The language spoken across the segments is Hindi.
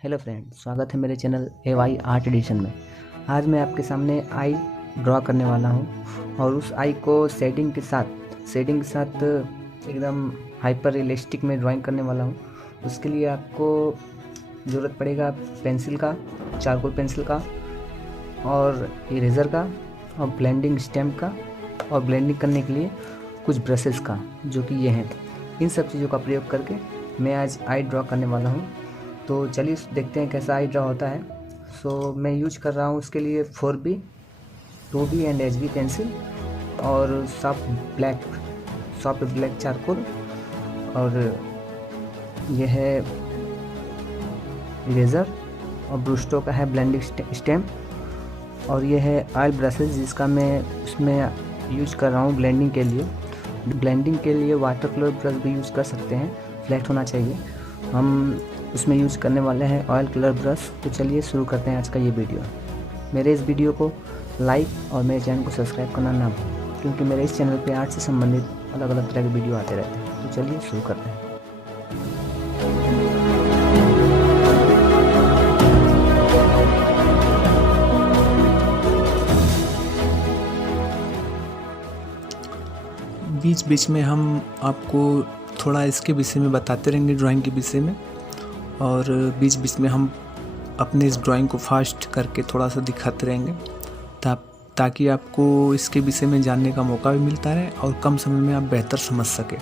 हेलो फ्रेंड, स्वागत है मेरे चैनल AY आर्ट एडिशन में। आज मैं आपके सामने आई ड्रॉ करने वाला हूं और उस आई को शेडिंग के साथ एकदम हाइपर रियलिस्टिक में ड्राइंग करने वाला हूं। उसके लिए आपको ज़रूरत पड़ेगा पेंसिल का, चारकोल पेंसिल का और इरेज़र का और ब्लेंडिंग स्टैम्प का और ब्लेंडिंग करने के लिए कुछ ब्रशेस का, जो कि ये हैं। इन सब चीज़ों का प्रयोग करके मैं आज आई ड्रॉ करने वाला हूँ। तो चलिए देखते हैं कैसा आई ड्रॉ होता है। मैं यूज कर रहा हूँ उसके लिए 4B, 2B and HB pencil और सॉफ्ट ब्लैक चारकोल, और यह है इरेज़र और ब्रूस्टो का है ब्लेंडिंग स्टैम्प, और यह है ऑयल ब्रशेस जिसका मैं उसमें यूज कर रहा हूँ ब्लेंडिंग के लिए। ब्लेंडिंग के लिए वाटर कलर ब्रश भी यूज़ कर सकते हैं, फ्लैट होना चाहिए। हम उसमें यूज़ करने वाले हैं ऑयल कलर ब्रश। तो चलिए शुरू करते हैं आज का ये वीडियो। मेरे इस वीडियो को लाइक और मेरे चैनल को सब्सक्राइब करना ना भूलें, क्योंकि मेरे इस चैनल पे आर्ट से संबंधित अलग अलग तरह के वीडियो आते रहते हैं। तो चलिए शुरू करते हैं। बीच बीच में हम आपको थोड़ा इसके विषय में बताते रहेंगे, ड्राइंग के विषय में, और बीच बीच में हम अपने इस ड्राइंग को फास्ट करके थोड़ा सा दिखाते रहेंगे ताकि आपको इसके विषय में जानने का मौका भी मिलता रहे और कम समय में आप बेहतर समझ सकें।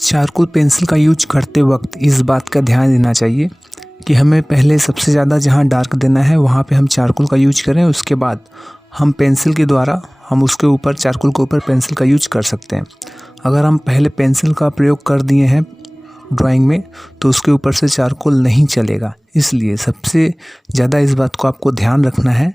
चारकोल पेंसिल का यूज करते वक्त इस बात का ध्यान देना चाहिए कि हमें पहले सबसे ज़्यादा जहाँ डार्क देना है वहाँ पे हम चारकोल का यूज करें। उसके बाद हम पेंसिल के द्वारा हम उसके ऊपर, चारकोल के ऊपर पेंसिल का यूज कर सकते हैं। अगर हम पहले पेंसिल का प्रयोग कर दिए हैं ड्राइंग में तो उसके ऊपर से चारकोल नहीं चलेगा। इसलिए सबसे ज़्यादा इस बात को आपको ध्यान रखना है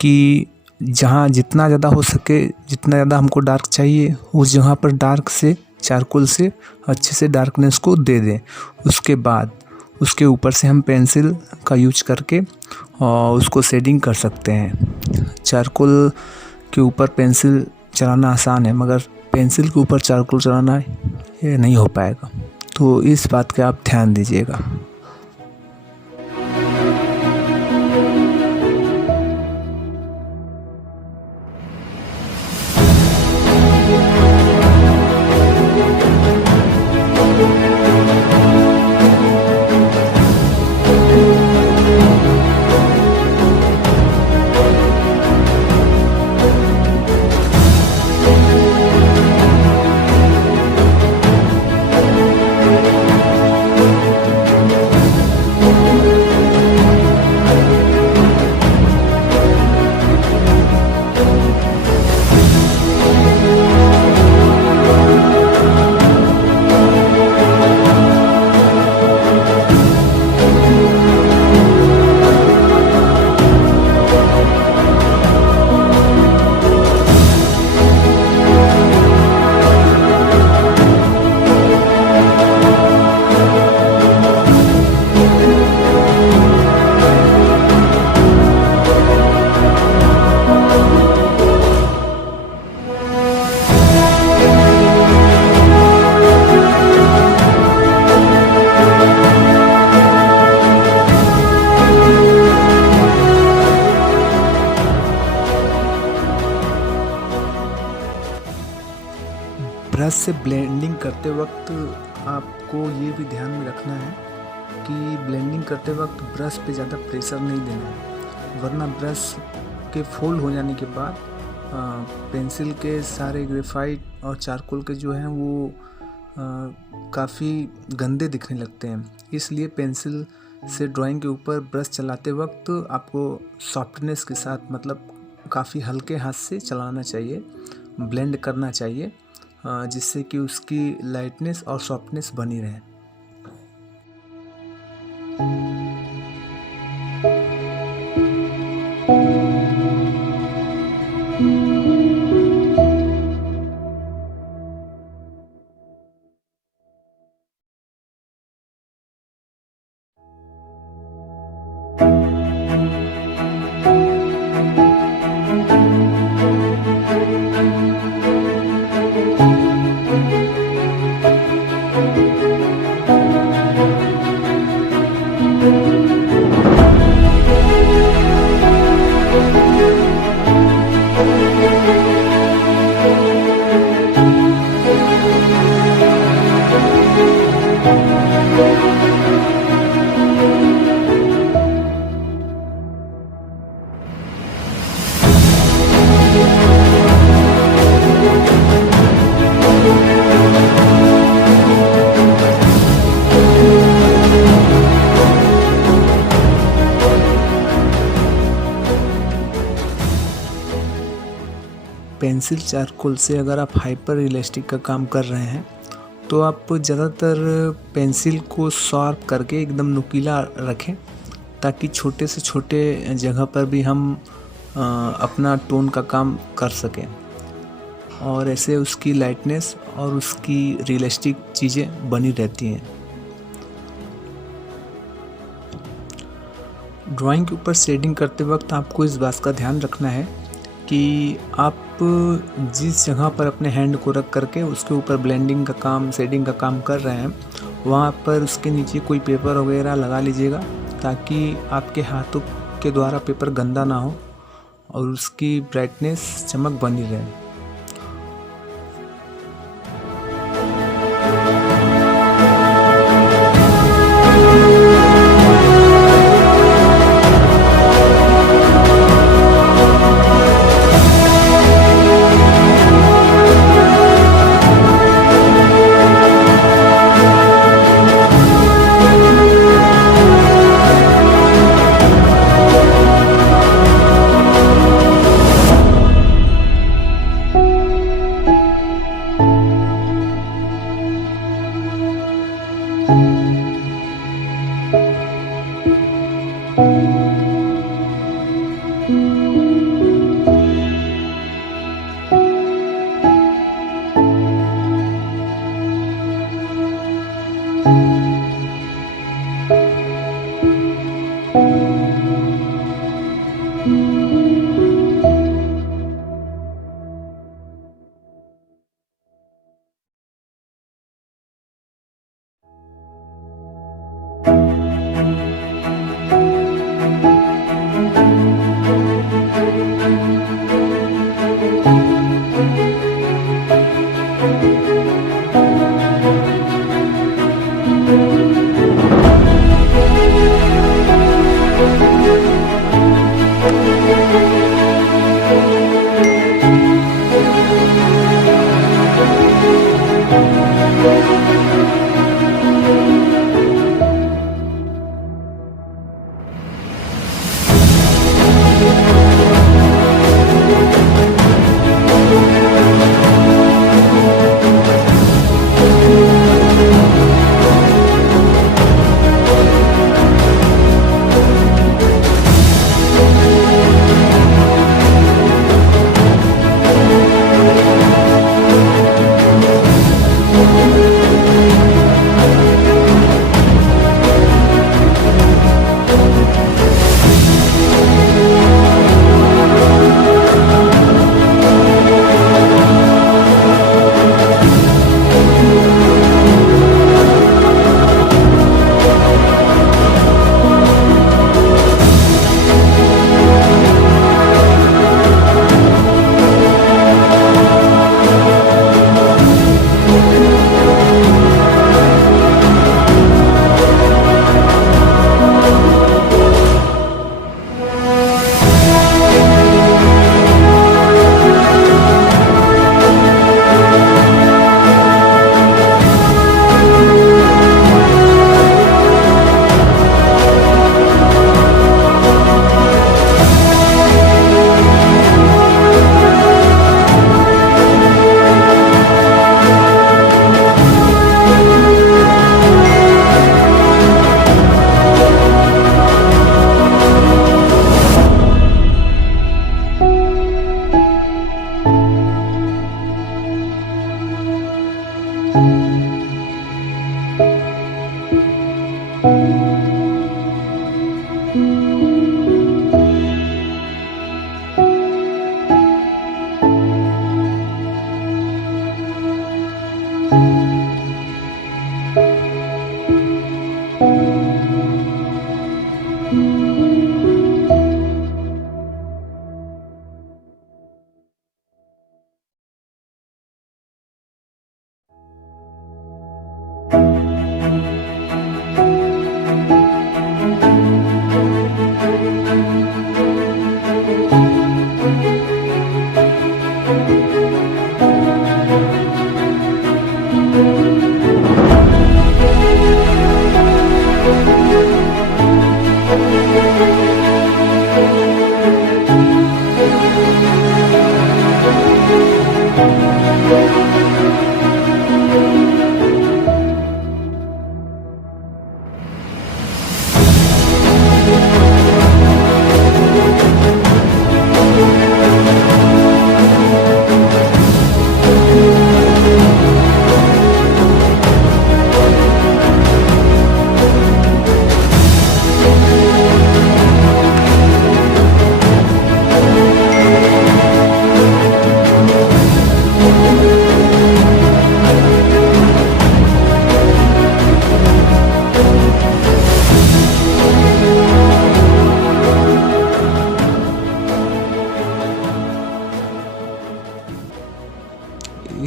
कि जहाँ जितना ज़्यादा हो सके, जितना ज़्यादा हमको डार्क चाहिए, उस जगह पर डार्क से चारकोल से अच्छे से डार्कनेस को दे दें। उसके बाद उसके ऊपर से हम पेंसिल का यूज करके और उसको शेडिंग कर सकते हैं। चारकोल के ऊपर पेंसिल चलाना आसान है, मगर पेंसिल के ऊपर चारकोल चलाना ये नहीं हो पाएगा। तो इस बात का आप ध्यान दीजिएगा। ब्रश से ब्लेंडिंग करते वक्त आपको ये भी ध्यान में रखना है कि ब्लेंडिंग करते वक्त ब्रश पे ज़्यादा प्रेशर नहीं देना है, वरना ब्रश के फोल्ड हो जाने के बाद पेंसिल के सारे ग्रेफाइट और चारकोल के जो हैं वो काफ़ी गंदे दिखने लगते हैं। इसलिए पेंसिल से ड्राइंग के ऊपर ब्रश चलाते वक्त आपको सॉफ्टनेस के साथ, मतलब काफ़ी हल्के हाथ से चलाना चाहिए ब्लेंड करना चाहिए, जिससे कि उसकी लाइटनेस और सॉफ्टनेस बनी रहे। पेंसिल चारकोल से अगर आप हाइपर रियलिस्टिक का काम कर रहे हैं तो आप ज़्यादातर पेंसिल को शार्प करके एकदम नुकीला रखें, ताकि छोटे से छोटे जगह पर भी हम अपना टोन का काम कर सकें, और ऐसे उसकी लाइटनेस और उसकी रियलिस्टिक चीज़ें बनी रहती हैं। ड्राइंग के ऊपर शेडिंग करते वक्त आपको इस बात का ध्यान रखना है कि आप जिस जगह पर अपने हैंड को रख करके उसके ऊपर ब्लेंडिंग का काम, शेडिंग का काम कर रहे हैं, वहाँ पर उसके नीचे कोई पेपर वगैरह लगा लीजिएगा, ताकि आपके हाथों के द्वारा पेपर गंदा ना हो और उसकी ब्राइटनेस, चमक बनी रहे।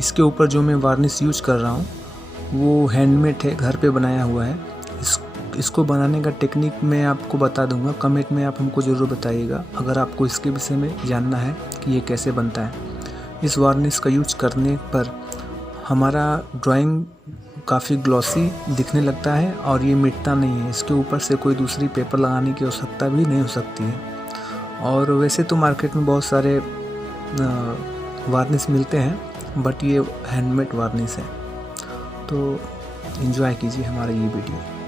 इसके ऊपर जो मैं वार्निश यूज कर रहा हूँ वो हैंडमेड है, घर पे बनाया हुआ है। इसको बनाने का टेक्निक मैं आपको बता दूंगा, कमेंट में आप हमको ज़रूर बताइएगा अगर आपको इसके विषय में जानना है कि ये कैसे बनता है। इस वार्निश का यूज करने पर हमारा ड्राइंग काफ़ी ग्लॉसी दिखने लगता है और ये मिटता नहीं है। इसके ऊपर से कोई दूसरी पेपर लगाने की आवश्यकता भी नहीं हो सकती है। और वैसे तो मार्केट में बहुत सारे वार्निश मिलते हैं, बट ये हैंडमेड वार्निश है। तो एंजॉय कीजिए हमारा ये वीडियो।